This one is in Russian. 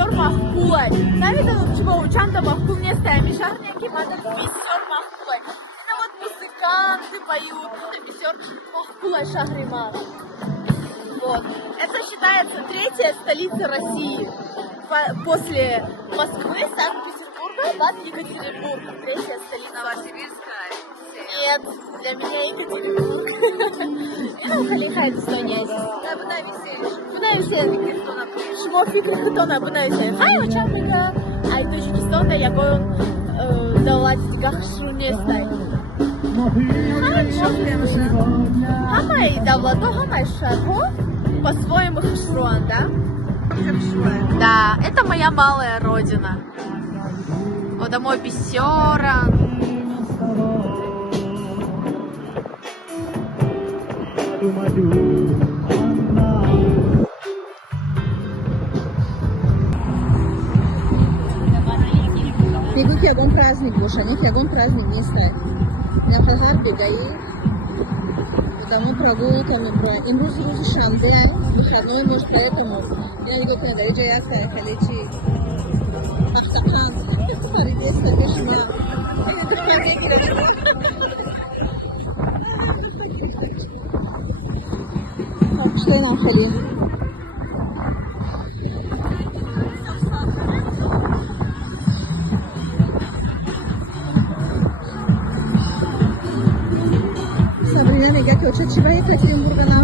بسیار محبوبه. نمیدونم چرا چند تا محبوب نیست این شهر که مادر بسیار محبوبه. اینا вот музыканты поют, бисер محبوبه شهر ما. Вот. Это считается третья столица России. После Москвы, Санкт-Петербурга, вот Екатеринбург. Третья столица. Новосибирская? Нет, для меня Екатеринбург. Я уехала из Донецка. Да, бuna веселье. Buna vеселье. Шмо fikri xitona buna vеселье. Хай участника Тожикистонда якон давлат гахшру нестай. Хамай давлато, хамай шархо по-своему хашруан, да? Да, это моя малая родина. Вот домой Песера. Бегу кягон праздник бошани, кягон праздник нестай. Нафахар бегаи. Потому прогулками про. Имруз рузи шамде, выходной, может, поэтому я не говорю, да, я яхта, халечи. Ахтакан, паридеста, бешма. Что я нам халим? Sabrina nega que eu já tive a Екатеринбурга на